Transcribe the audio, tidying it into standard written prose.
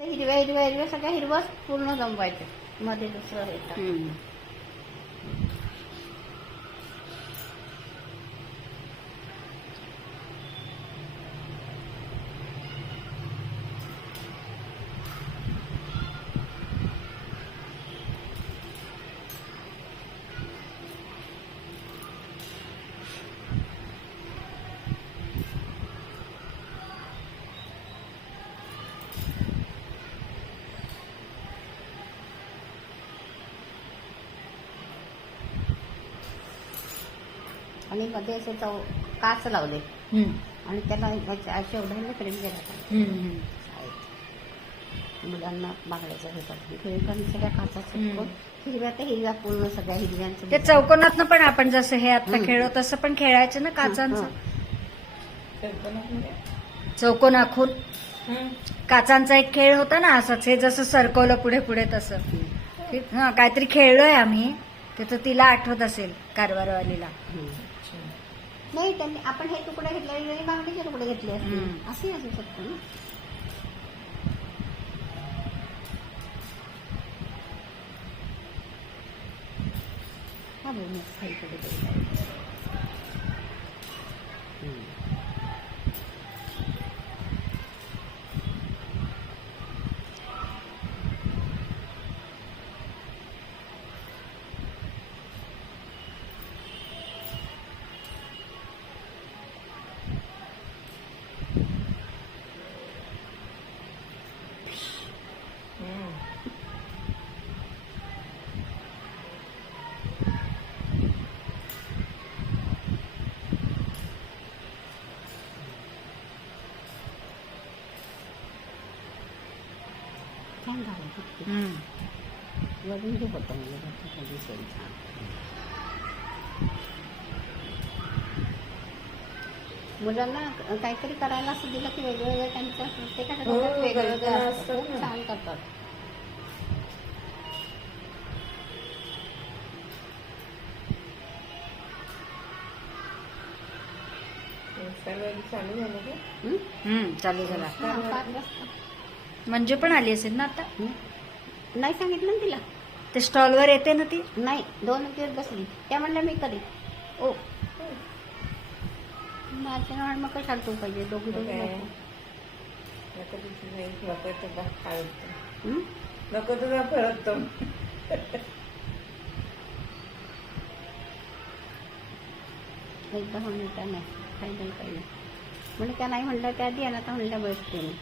हिरव्या हिरव्या हिरव्या सगळ्या हिरवंच पूर्ण जमवायचं, मध्ये दुसरं हे टाकायचं. आणि मध्ये असे काच लावले आणि त्याला असे एवढ्याने फ्रेम केला. मुलांना बांगड्याचं हे करतो सगळ्या काचाचं हिरव्या ते हिरव्या पूर्ण सगळ्या हिरव्यांचं. ते चौकोनातनं पण आपण जसं हे आता खेळलो तसं पण खेळायचं ना काचांचं. चौकोन आखून काचांचा एक खेळ होता ना असंच, हे जसं सरकवलं पुढे पुढे तसं. हा काहीतरी खेळलोय आम्ही, त्याचं तिला आठवत असेल कारवारवालीला. नाही त्यांनी आपण हे तुकडे घेतले, बांगडीचे तुकडे घेतले असे असू शकतो ना. हा बघ छान झालं. वरून जे होतं म्हणजे मुलांना काहीतरी करायला असं दिलं की वेगवेगळं त्यांच्या प्रत्येकाच्या वेगवेगळं असतं, छान करतात. चालू झाला. 5 वाजता म्हणजे पण आली असेल ना आता. नाही सांगितलं ना तिला, ते स्टॉलवर येते ना ती. नाही 2 दिवस बसली, त्या म्हणल्या मी कधी. ओ माझ्या मग कशाला तू पाहिजे, दोघी नको तुला फरकतो. एकदा म्हणलं त्या नाही काही नाही काही नाही म्हणजे त्या नाही म्हणलं त्या आधी, आता म्हणल्या बसते मी.